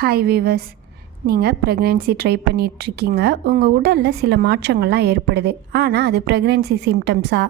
Hi viewers, நீங்கள் pregnancy try பண்ணிகிட்ருக்கீங்க. உங்கள் உடலில் சில மாற்றங்கள்லாம் ஏற்படுது. ஆனால் அது ப்ரெக்னென்சி சிம்டம்ஸா,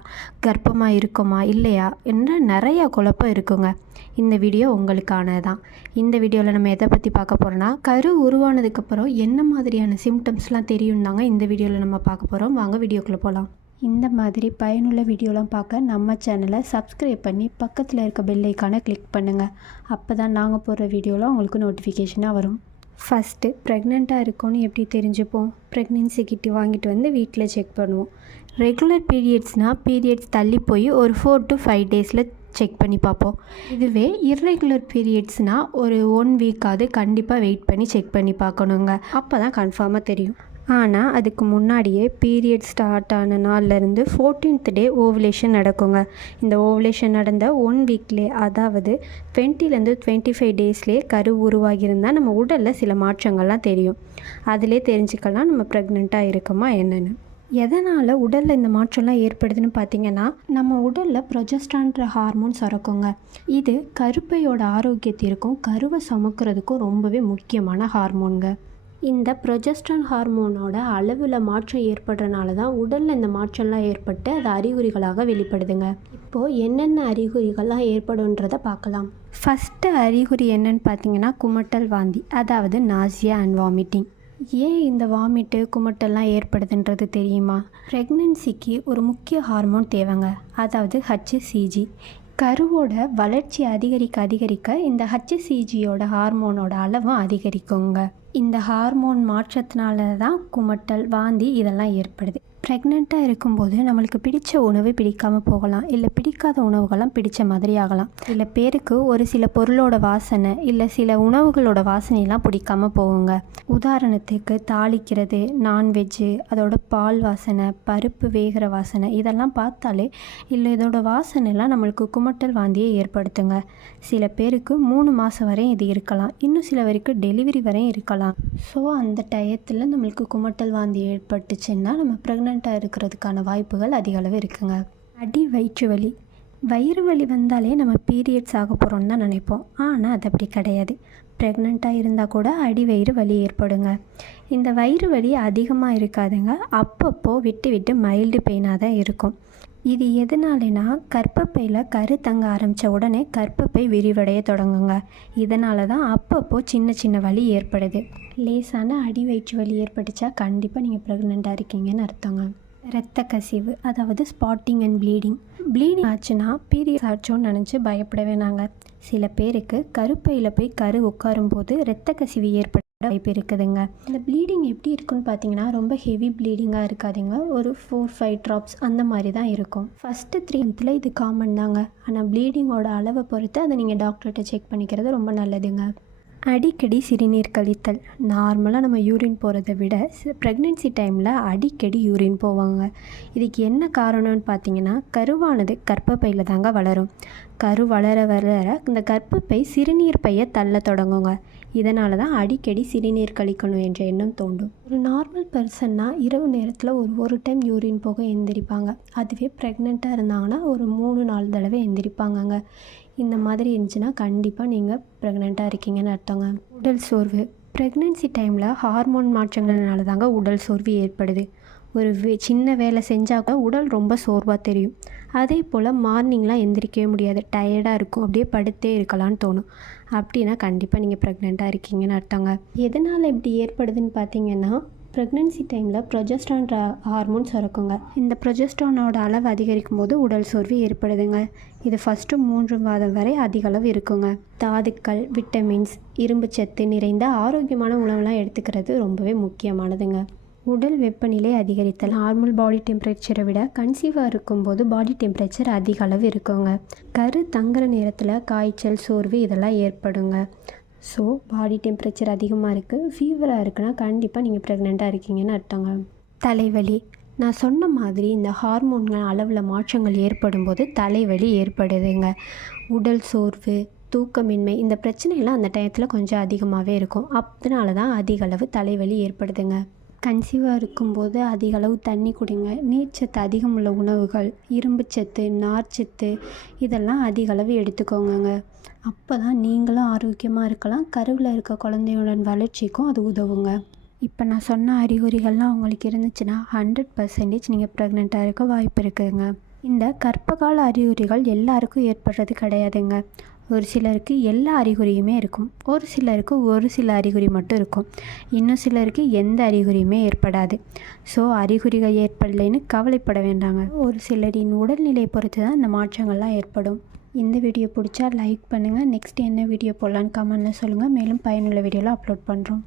கர்ப்பமாக இருக்குமா இல்லையா என்ற நிறையா குழப்பம் இருக்குங்க. இந்த வீடியோ உங்களுக்கானது தான். இந்த வீடியோவில் நம்ம எதை பற்றி பார்க்க போகிறோன்னா, கரு உருவானதுக்கப்புறம் என்ன மாதிரியான சிம்டம்ஸ்லாம் தெரியும்னாங்க இந்த வீடியோவில் நம்ம பார்க்க போகிறோம். வாங்க வீடியோக்குள்ளே போகலாம். இந்த மாதிரி பயனுள்ள வீடியோலாம் பார்க்க நம்ம சேனலை சப்ஸ்கிரைப் பண்ணி பக்கத்தில் இருக்க பெல் ஐக்கானை கிளிக் பண்ணுங்கள். அப்போ தான் நாங்கள் போடுற வீடியோவில் உங்களுக்கு நோட்டிஃபிகேஷனாக வரும். ஃபஸ்ட்டு ப்ரெக்னெண்ட்டாக இருக்கோன்னு எப்படி தெரிஞ்சுப்போம்? ப்ரெக்னென்சி கிட் வாங்கிட்டு வந்து வீட்டில் செக் பண்ணுவோம். ரெகுலர் பீரியட்ஸ் தள்ளி போய் ஒரு 4 to 5 டேஸில் செக் பண்ணி பார்ப்போம். இதுவே இர்ரெகுலர் பீரியட்ஸ்னால் ஒரு 1 வீக்காவது கண்டிப்பாக வெயிட் பண்ணி செக் பண்ணி பார்க்கணுங்க. அப்போ தான் கன்ஃபார்மாக தெரியும். ஆனால் அதுக்கு முன்னாடியே பீரியட் ஸ்டார்ட் ஆன நாள்லேருந்து 14th டே ஓவுலேஷன் நடக்குங்க. இந்த ஓவுலேஷன் நடந்த 1 வீக்லேயே, அதாவது 20லேருந்து 25 டேஸ்லேயே கரு உருவாகியிருந்தால் நம்ம உடலில் சில மாற்றங்கள்லாம் தெரியும். அதிலே தெரிஞ்சுக்கலாம் நம்ம ப்ரெக்னெண்ட்டாக இருக்கோமா என்னென்னு. எதனால் உடலில் இந்த மாற்றம்லாம் ஏற்படுதுன்னு பார்த்திங்கன்னா, நம்ம உடலில் ப்ரொஜெஸ்ட்ரான்ற ஹார்மோன் சுரக்குங்க. இது கருப்பையோட ஆரோக்கியத்திற்கும் கருவை சுமக்கிறதுக்கும் ரொம்பவே முக்கியமான ஹார்மோனுங்க. இந்த ப்ரொஜெஸ்ட்ரான் ஹார்மோனோட அளவில் மாற்றம் ஏற்படுறனால தான் உடலில் இந்த மாற்றம்லாம் ஏற்பட்டு அது அறிகுறிகளாக வெளிப்படுதுங்க. இப்போது என்னென்ன அறிகுறிகள்லாம் ஏற்படுன்றதை பார்க்கலாம். ஃபஸ்ட்டு அறிகுறி என்னன்னு பார்த்தீங்கன்னா, குமட்டல், வாந்தி, அதாவது நாசியா அண்ட் வாமிட்டிங். ஏன் இந்த வாமிட்டு குமட்டெல்லாம் ஏற்படுதுன்றது தெரியுமா? ப்ரெக்னென்சிக்கு ஒரு முக்கிய ஹார்மோன் தேவைங்க, அதாவது HCG. கருவோட வளர்ச்சி அதிகரிக்க இந்த HCGயோட ஹார்மோனோட அளவும் அதிகரிக்குங்க. இந்த ஹார்மோன் மாற்றத்தினால தான் குமட்டல், வாந்தி இதெல்லாம் ஏற்படுது. ப்ரெக்னெண்ட்டாக இருக்கும்போது நம்மளுக்கு பிடிச்ச உணவு பிடிக்காமல் போகலாம், இல்லை பிடிக்காத உணவுகள்லாம் பிடிச்ச மாதிரி ஆகலாம். சில பேருக்கு ஒரு சில பொருளோட வாசனை இல்லை சில உணவுகளோட வாசனையெல்லாம் பிடிக்காமல் போகுங்க. உதாரணத்துக்கு தாளிக்கிறது, நான்வெஜ்ஜு, அதோட பால் வாசனை, பருப்பு வேகிற வாசனை இதெல்லாம் பார்த்தாலே இல்லை இதோட வாசனைலாம் நம்மளுக்கு குமட்டல், வாந்தியை ஏற்படுத்துங்க. சில பேருக்கு 3 மாதம் வரையும் இது இருக்கலாம், இன்னும் சில வரைக்கும் டெலிவரி வரையும் இருக்கலாம். ஸோ அந்த டயத்தில் நம்மளுக்கு குமட்டல், வாந்தி ஏற்பட்டுச்சுன்னா நம்ம ப்ரெக்னெண்ட்டாக இருக்கிறதுக்கான வாய்ப்புகள் அதிக அளவு இருக்குங்க. வயிறு வலி வந்தாலே நம்ம பீரியட்ஸ் ஆக போகிறோன்னு தான் நினைப்போம். ஆனால் அது அப்படி கிடையாது. ப்ரெக்னெண்ட்டாக இருந்தால் கூட வயிறு வலி ஏற்படுங்க. இந்த வயிறு வலி அதிகமாக இருக்காதுங்க, அப்பப்போ விட்டு மைல்டு பெயினாக தான் இருக்கும். இது எதனாலனா, கர்ப்பப்பையில் கரு தங்க ஆரம்பித்த உடனே கர்ப்பப்பை விரிவடைய தொடங்குங்க. இதனால தான் அப்பப்போ சின்ன வலி ஏற்படுது. லேசான வயிற்று வலி ஏற்பட்டுச்சா கண்டிப்பாக நீங்கள் ப்ரெக்னெண்ட்டாக இருக்கீங்கன்னு அர்த்தங்க. இரத்த கசிவு, அதாவது ஸ்பாட்டிங் அண்ட் ப்ளீடிங் ஆச்சுன்னா பீரியட் ஆச்சோன்னு நினச்சி பயப்பட வேணாங்க. சில பேருக்கு கருப்பையில் போய் கரு உட்காரும் போது இரத்த கசிவு ஏற்பட வாய்ப்பு இருக்குதுங்க. இந்த ப்ளீடிங் எப்படி இருக்குன்னு பார்த்தீங்கன்னா, ரொம்ப ஹெவி ப்ளீடிங்காக இருக்காதுங்க. ஒரு 4-5 ட்ராப்ஸ் அந்த மாதிரி தான் இருக்கும். ஃபஸ்ட்டு 3 மந்த்தில் இது காமன் தாங்க. ஆனால் ப்ளீடிங்கோட அளவை பொறுத்து அதை நீங்கள் டாக்டர்கிட்ட செக் பண்ணிக்கிறது ரொம்ப நல்லதுங்க. அடிக்கடி சிறுநீர் கழித்தல். நார்மலாக நம்ம யூரின் போகிறத விட ப்ரெக்னென்சி டைமில் அடிக்கடி யூரின் போவாங்க. இதுக்கு என்ன காரணம்னு பார்த்தீங்கன்னா, கருவானது கர்ப்பப்பையில் தாங்க வளரும். கரு வளர இந்த கர்ப்பப்பை சிறுநீர் பையை தள்ள தொடங்குங்க. இதனால தான் அடிக்கடி சிறுநீர் கழிக்கணும் என்ற எண்ணம் தோன்றும். ஒரு நார்மல் பர்சன்னா இரவு நேரத்தில் ஒரு டைம் யூரின் போக எந்திரிப்பாங்க. அதுவே ப்ரெக்னெண்ட்டாக இருந்தாங்கன்னா ஒரு 3-4 தடவை எந்திரிப்பாங்கங்க. இந்த மாதிரி இருந்துச்சுன்னா கண்டிப்பாக நீங்கள் ப்ரெக்னெண்ட்டாக இருக்கீங்கன்னு அர்த்தங்க. உடல் சோர்வு. ப்ரெக்னென்சி டைமில் ஹார்மோன் மாற்றங்கள்னால தாங்க உடல் சோர்வு ஏற்படுது. ஒரு சின்ன வேலை செஞ்சால் கூட உடல் ரொம்ப சோர்வாக தெரியும். அதே போல் மார்னிங்லாம் எந்திரிக்கவே முடியாது, டயர்டாக இருக்கும், அப்படியே படுத்தே இருக்கலான்னு தோணும். அப்படின்னா கண்டிப்பாக நீங்கள் ப்ரெக்னெண்ட்டாக இருக்கீங்கன்னு அர்த்தங்க. எதனால் இப்படி ஏற்படுதுன்னு பார்த்தீங்கன்னா, ப்ரெக்னென்சி டைமில் ப்ரொஜெஸ்ட்ரான் ஹார்மோன் சுரக்குங்க. இந்த ப்ரொஜெஸ்ட்ரானோட அளவு அதிகரிக்கும் போது உடல் சோர்வு ஏற்படுதுங்க. இது ஃபஸ்ட்டு 3 மாதம் வரை அதிக அளவு இருக்குங்க. தாதுக்கள், விட்டமின்ஸ், இரும்பு சத்து நிறைந்த ஆரோக்கியமான உணவுலாம் எடுத்துக்கிறது ரொம்பவே முக்கியமானதுங்க. உடல் வெப்பநிலை அதிகரித்தல். நார்மல் பாடி டெம்பரேச்சரை விட கன்சீவாக இருக்கும்போது பாடி டெம்பரேச்சர் அதிக அளவு இருக்குங்க. கரு தங்குற நேரத்தில் காய்ச்சல், சோர்வு இதெல்லாம் ஏற்படுங்க. ஸோ பாடி டெம்பரேச்சர் அதிகமாக இருக்குது, ஃபீவராக இருக்குன்னா கண்டிப்பாக நீங்கள் ப்ரெக்னெண்ட்டாக இருக்கீங்கன்னு அர்த்தங்க. தலைவலி. நான் சொன்ன மாதிரி இந்த ஹார்மோன்கள் அளவில் மாற்றங்கள் ஏற்படும் போது தலைவலி ஏற்படுதுங்க. உடல் சோர்வு, தூக்கமின்மை இந்த பிரச்சனைலாம் அந்த டயத்தில் கொஞ்சம் அதிகமாகவே இருக்கும். அதனால தான் அதிக அளவு தலைவலி ஏற்படுதுங்க. கன்சீவாக இருக்கும்போது அதிக அளவு தண்ணி குடிங்க. நீர்ச்சத்து அதிகம் உள்ள உணவுகள், இரும்புச்சத்து, நார்ச்சத்து இதெல்லாம் அதிக அளவு எடுத்துக்கோங்கங்க. அப்போ தான் நீங்களும் ஆரோக்கியமாக இருக்கலாம். கருவில் இருக்க குழந்தையோட வளர்ச்சிக்கும் அது உதவுங்க. இப்போ நான் சொன்ன அறிகுறிகள்லாம் உங்களுக்கு இருந்துச்சுன்னா 100% நீங்கள் ப்ரெக்னெண்ட்டாக இருக்க வாய்ப்பு இருக்குதுங்க. இந்த கர்ப்பகால அறிகுறிகள் எல்லாருக்கும் ஏற்படுறது கிடையாதுங்க. ஒரு சிலருக்கு எல்லா அறிகுறியுமே இருக்கும். ஒரு சிலருக்கு ஒரு சில அறிகுறி மட்டும் இருக்கும். இன்னும் சிலருக்கு எந்த அறிகுறியுமே ஏற்படாது. ஸோ அறிகுறிகள் ஏற்படலைன்னு கவலைப்பட வேண்டாங்க. ஒரு சிலரின் உடல்நிலையை பொறுத்து தான் இந்த மாற்றங்கள்லாம் ஏற்படும். இந்த வீடியோ பிடிச்சா லைக் பண்ணுங்கள். நெக்ஸ்ட் என்ன வீடியோ போடலான்னு கமெண்ட்டில் சொல்லுங்கள். மேலும் பயனுள்ள வீடியோலாம் அப்லோட் பண்ணுறோம்.